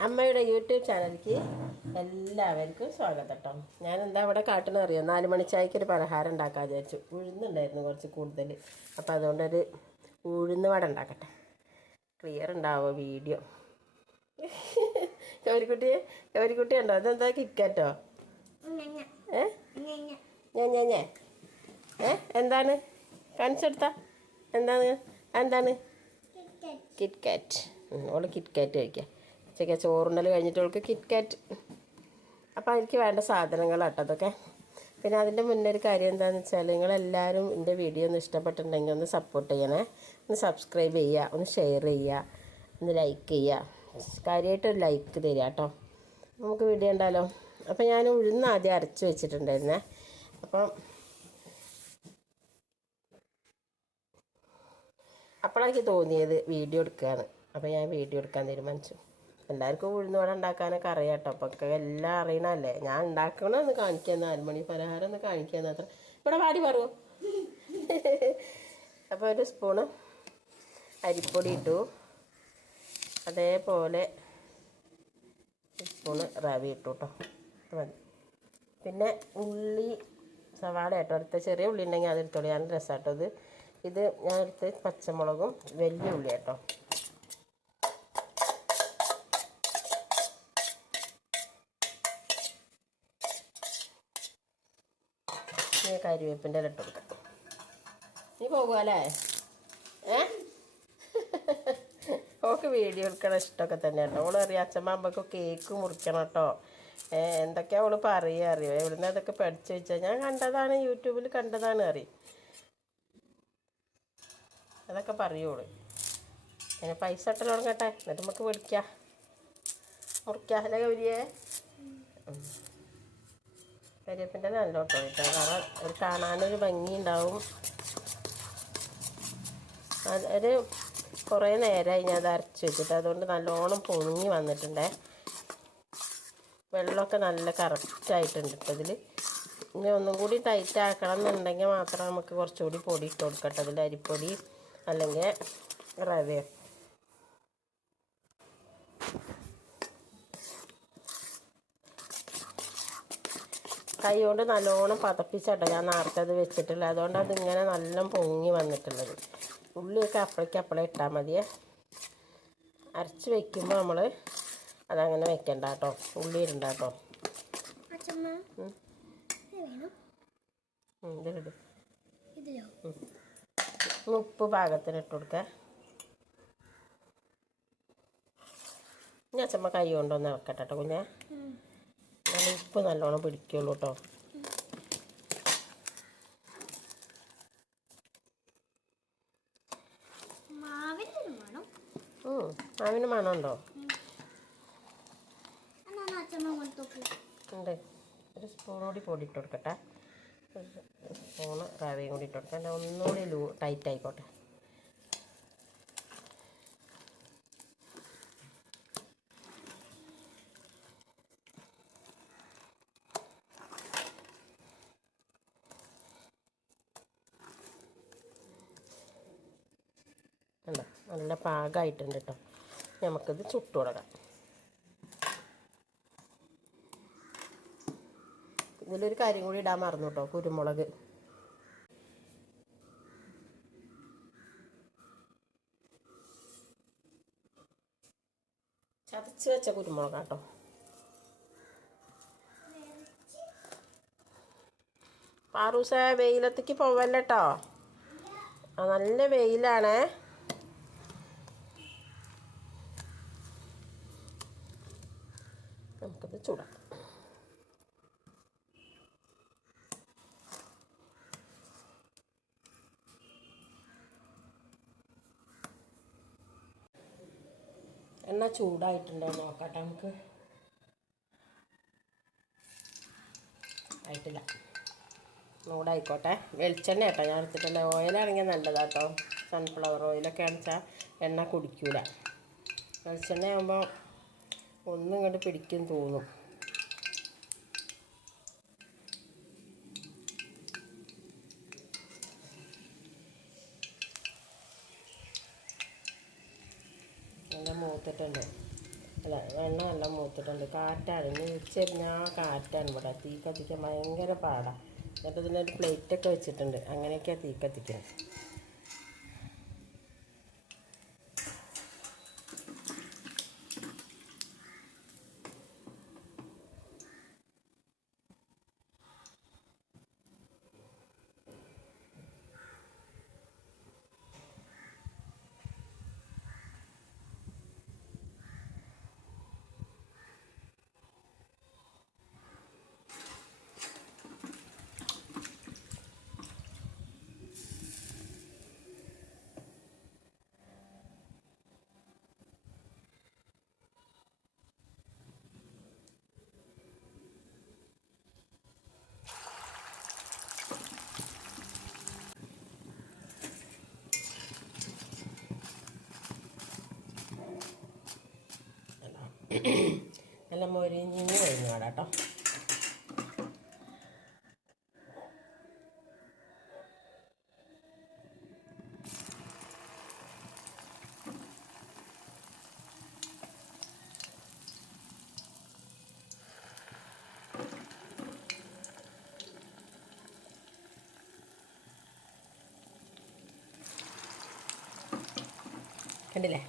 അമ്മയുടെ യൂട്യൂബ് ചാനലിലേക്ക് എല്ലാവർക്കും സ്വാഗതം കേട്ടോ ഞാൻ എന്താ ഇവിടെ കാട്ടണം അറിയാം നാല് മണിച്ചായ്ക്ക് ഒരു പലഹാരം ഉണ്ടാക്കാൻ വിചാരിച്ചു. ഉഴുന്നുണ്ടായിരുന്നു കുറച്ച് കൂടുതൽ അപ്പോൾ അതുകൊണ്ടൊരു ഉഴുന്ന് വട ഉണ്ടാക്കട്ടെ. ക്ലിയർ ഉണ്ടാവോ വീഡിയോ കവരിക്കുട്ടിയെ കവരിക്കുട്ടി ഉണ്ടോ? അതെന്താ കിക്കാറ്റോ ഏ? ഞാൻ ഞാൻ ഞാൻ ഏ? എന്താണ്? കാണിച്ചെടുത്ത എന്താണ്? എന്താണ്? കിറ്റ് കാറ്റ് ഓൾ കിറ്റ് കാറ്റ് കഴിക്കാം. ഉച്ചയ്ക്ക് ചോറുണ്ടൽ കഴിഞ്ഞിട്ട് അവൾക്ക് കിറ്റ് കാറ്റ് അപ്പോൾ എനിക്ക് വേണ്ട സാധനങ്ങളാട്ടോ അതൊക്കെ. പിന്നെ അതിന്റെ മുന്നേ ഒരു കാര്യം എന്താണെന്ന് വെച്ചാൽ നിങ്ങളെല്ലാവരും എന്റെ വീഡിയോ ഒന്ന് ഇഷ്ടപ്പെട്ടിട്ടുണ്ടെങ്കിൽ ഒന്ന് സപ്പോർട്ട് ചെയ്യണേ. ഒന്ന് സബ്സ്ക്രൈബ് ചെയ്യുക ഒന്ന് ഷെയർ ചെയ്യുക ഒന്ന് ലൈക്ക് ചെയ്യുക. കാര്യമായിട്ട് ഒരു ലൈക്ക് തരിക കേട്ടോ. നമുക്ക് വീഡിയോ ഉണ്ടല്ലോ അപ്പോൾ ഞാൻ ഉഴുന്ന് ആദ്യം അരച്ച് വെച്ചിട്ടുണ്ടായിരുന്നേ. അപ്പം അപ്പോഴെനിക്ക് തോന്നിയത് വീഡിയോ എടുക്കുകയാണ് അപ്പോൾ ഞാൻ വീഡിയോ എടുക്കാൻ തീരുമാനിച്ചു. എല്ലാവർക്കും ഉഴുന്ന് വട ഉണ്ടാക്കാനൊക്കെ അറിയാം കേട്ടോ ഒക്കെ എല്ലാം അറിയണമല്ലേ ഞാൻ ഉണ്ടാക്കണമെന്ന് കാണിക്കുന്ന നാലുമണി പലഹാരം ഒന്ന് കാണിക്കാൻ അത്ര. ഇവിടെ പാടി പറയുമോ അപ്പോൾ ഒരു സ്പൂണ് അരിപ്പൊടി ഇട്ടു. അതേപോലെ സ്പൂണ് റവി ഇട്ടു കേട്ടോ മതി. പിന്നെ ഉള്ളി സവാള കേട്ടോ അടുത്ത ചെറിയ ഉള്ളി ഉണ്ടെങ്കിൽ അതെടുത്തോളൂ ഞാൻ രസമാട്ടോ ഇത്. ഇത് ഞാൻ എടുത്ത് പച്ചമുളകും വലിയ ഉള്ളി കേട്ടോ ഇനി കരിവേപ്പിന്റെ ഇല ഇട്ട് കൊടുക്കാം. നീ പോകുമല്ലേ ഏ? ഓക്ക് വീഡിയോ എടുക്കണ ഇഷ്ടമൊക്കെ തന്നെ കേട്ടോ ഓൾ അറിയാം അച്ഛമ്മക്ക് കേക്ക് മുറിക്കണം കേട്ടോ എന്തൊക്കെയാ അവൾ പറയുക അറിയോ? എവിടുന്ന് അതൊക്കെ പഠിച്ചു വെച്ചാൽ ഞാൻ കണ്ടതാണ് യൂട്യൂബിൽ കണ്ടതാണ് അറി അതൊക്കെ പറയുള്ളൂ അതിന് പൈസ ഇട്ടല്ലോ തുടങ്ങട്ടെ. എന്നിട്ട് നമുക്ക് വിളിക്കാം. മുറിക്കാം അല്ലേ ഗൗരിയെ? കരിയപ്പിന്റെ നല്ലോട്ടോ കേട്ടോ കാരണം ഒരു കാണാനൊരു ഭംഗി ഉണ്ടാവും അത് ഒരു കുറേ നേരമായി ഞാൻ അത് അരച്ച് വെച്ചിട്ട് അതുകൊണ്ട് നല്ലോണം പൊങ്ങി വന്നിട്ടുണ്ടേ. വെള്ളമൊക്കെ നല്ല കറക്റ്റായിട്ടുണ്ട് ഇപ്പം ഇതിൽ ഇനി ഒന്നും കൂടി ടൈറ്റ് ആക്കണം എന്നുണ്ടെങ്കിൽ മാത്രം നമുക്ക് കുറച്ചുകൂടി പൊടി ഇട്ട് കൊടുക്കട്ടെ അതിൽ അരിപ്പൊടി അല്ലെങ്കിൽ റവയോ കൈ കൊണ്ട് നല്ലോണം പതപ്പിച്ചട്ടോ. ഞാൻ നേരത്തെ അത് വെച്ചിട്ടില്ല. അതുകൊണ്ട് അതിങ്ങനെ നല്ല പൊങ്ങി വന്നിട്ടുള്ളത്. ഉള്ളിയൊക്കെ അപ്പളേക്ക് അപ്പോഴേ ഇട്ടാൽ മതിയേ. അരച്ച് വെക്കുമ്പോൾ നമ്മൾ അതങ്ങനെ വെക്കണ്ട കേട്ടോ ഉള്ളി ഇടണ്ട കേട്ടോ ഉപ്പ് പാകത്തിന് ഇട്ട് ഞാൻ അച്ഛമ്മ കൈ കൊണ്ടൊന്ന് ഇറക്കട്ടെ കേട്ടോ കുഞ്ഞെ. ഉപ്പ് നല്ലോണം പിടിക്കുള്ളൂ കേട്ടോ മാവിന് മണമുണ്ടോ ഉണ്ട്. ഒരു സ്പൂൺ കൂടി പൊടി ഇട്ട് കൊടുക്കട്ടെ ഒരു സ്പൂണ് റവയും കൂടി ഇട്ട് കൊടുക്കട്ടെ ഒന്നുകൂടി ലൂ ടൈറ്റ് ആയിക്കോട്ടെ. അല്ല നല്ല പാകമായിട്ടുണ്ട് കേട്ടോ നമുക്കിത് ചുട്ടു കൊടുക്കാം ഇതിലൊരു കാര്യം കൂടി ഇടാൻ മറന്നു കേട്ടോ കുരുമുളക്. ചതച്ച് വെച്ച കുരുമുളക് കേട്ടോ പാറൂസ വെയിലത്തേക്ക് പോവല്ലോ കേട്ടോ ആ നല്ല വെയിലാണേ നമുക്കത് ചൂടാം എണ്ണ ചൂടായിട്ടുണ്ടോ നോക്കട്ടെ നമുക്ക്. ആയിട്ടില്ല. ചൂടായിക്കോട്ടെ. വെളിച്ചെണ്ണ കേട്ടോ ഞാൻ എടുത്തിട്ടില്ല ഓയിലാണെങ്കിൽ നല്ലതാട്ടോ. സൺഫ്ലവർ ഓയിലൊക്കെ ആണെച്ചാൽ എണ്ണ കുടിക്കൂല. വെളിച്ചെണ്ണ ആകുമ്പോൾ ഒന്നും ഇങ്ങോട്ട് പിടിക്കും തോന്നും നല്ല മൂത്തിട്ടുണ്ട്. അല്ല വെണ്ണ നല്ല മൂത്തിട്ടുണ്ട്. കാറ്റാണ്. ഇനി ഉച്ചരിഞ്ഞാൽ കാറ്റാണ് ഇവിടെ. തീ കത്തിക്കാൻ ഭയങ്കര പാടാണ് എന്നിട്ട് ഇതിനൊരു പ്ലേറ്റൊക്കെ വെച്ചിട്ടുണ്ട്. അങ്ങനെയൊക്കെയാണ് തീ കത്തിക്കുന്നത് നല്ല മൊരിഞ്ഞിഞ്ഞ് കഴിഞ്ഞു വേണം കേട്ടോ. കണ്ടില്ലേ?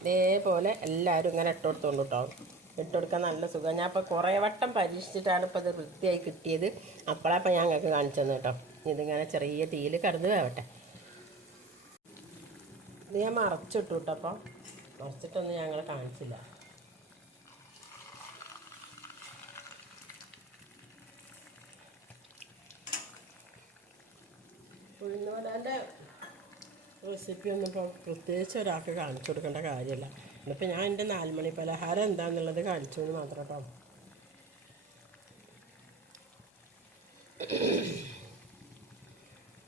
ഇതേപോലെ എല്ലാവരും ഇങ്ങനെ ഇട്ട്. കൊടുത്തോണ്ട് കേട്ടോ ഇട്ട് കൊടുക്കാൻ നല്ല സുഖം. ഞാൻ ഇപ്പോൾ കുറേ വട്ടം പരീക്ഷിച്ചിട്ടാണ് ഇപ്പോൾ ഇത് വൃത്തിയായി കിട്ടിയത്. അപ്പോഴാണ് ഞാൻ ഞങ്ങൾക്ക് കാണിച്ചു തന്നു കേട്ടോ. ഇതിങ്ങനെ ചെറിയ തീയിൽ കടന്ന് വേവട്ടെ. ഇത് ഞാൻ മറച്ചിട്ടു കേട്ടോ അപ്പോൾ മറച്ചിട്ടൊന്നും ഞങ്ങൾ കാണിച്ചില്ല. ഉഴുന്നുവടാന്റെ റെസിപ്പി ഒന്നും ഇപ്പോൾ പ്രത്യേകിച്ച് ഒരാൾക്ക് കാണിച്ചു കൊടുക്കേണ്ട കാര്യമല്ല. ഇന്നിപ്പോൾ ഞാൻ എന്റെ നാലുമണി പലഹാരം എന്താണെന്നുള്ളത് കാണിച്ചു എന്ന് മാത്രം കേട്ടോ.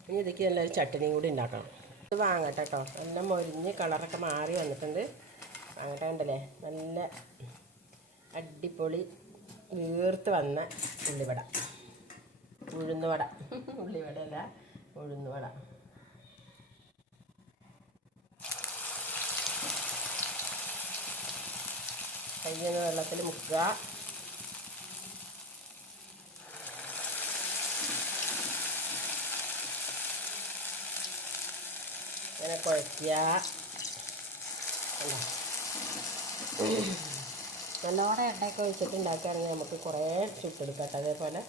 ഇനി ഇതൊക്കെ എല്ലാവരും ചട്ടിനിയും കൂടി ഉണ്ടാക്കണം. ഇത് വാങ്ങട്ടെ കേട്ടോ. നല്ല മൊരിഞ്ഞ് കളറൊക്കെ മാറി വന്നിട്ടുണ്ട്. വാങ്ങട്ടെ കണ്ടല്ലേ? നല്ല അടിപൊളി വീർത്ത് വന്ന ഉള്ളിവട. ഉഴുന്നുവട. ഉള്ളിവട അല്ല ഉഴുന്നുവട. കയ്യൊന്ന് വെള്ളത്തിൽ മുക്കുക. ഇങ്ങനെ കുഴക്കുക നല്ലോണം എണ്ണയൊക്കെ ഒഴിച്ചിട്ട് ഉണ്ടാക്കുകയാണെങ്കിൽ നമുക്ക് കുറേ ചുട്ടെടുക്കാം കേട്ടോ. അതേപോലെ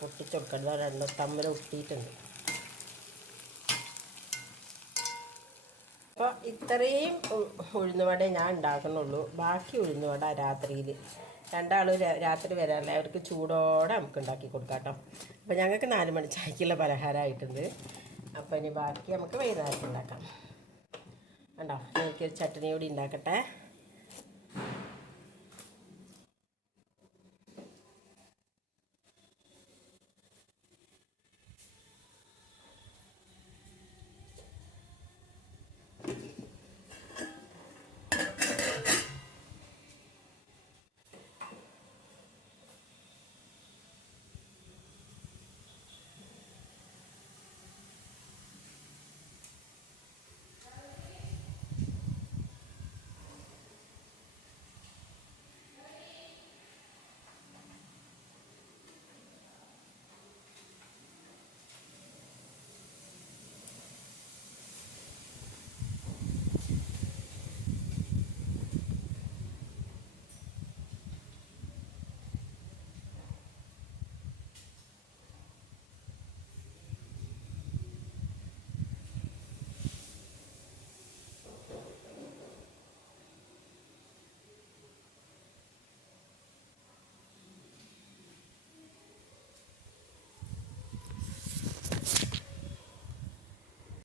പൊട്ടിച്ച് കൊടുക്കണം രണ്ടും തമ്മിൽ ഒട്ടിയിട്ടുണ്ട്. അപ്പോൾ ഇത്രയും ഉഴുന്നുവട ഞാൻ ഉണ്ടാക്കുന്നുള്ളൂ. ബാക്കി ഉഴുന്നുവട രാത്രിയിൽ രണ്ടാൾ രാത്രി വരാറില്ല. അവർക്ക് ചൂടോടെ നമുക്ക് ഉണ്ടാക്കി കൊടുക്കാം കേട്ടോ. അപ്പോൾ ഞങ്ങൾക്ക് നാല് മണി ചായക്കുള്ള പലഹാരമായിട്ടുണ്ട് അപ്പോൾ ഇനി ബാക്കി നമുക്ക് വൈകുന്നേരത്ത് ഉണ്ടാക്കാം. കണ്ടോ? എനിക്കൊരു ചട്ടനി കൂടി ഉണ്ടാക്കട്ടെ.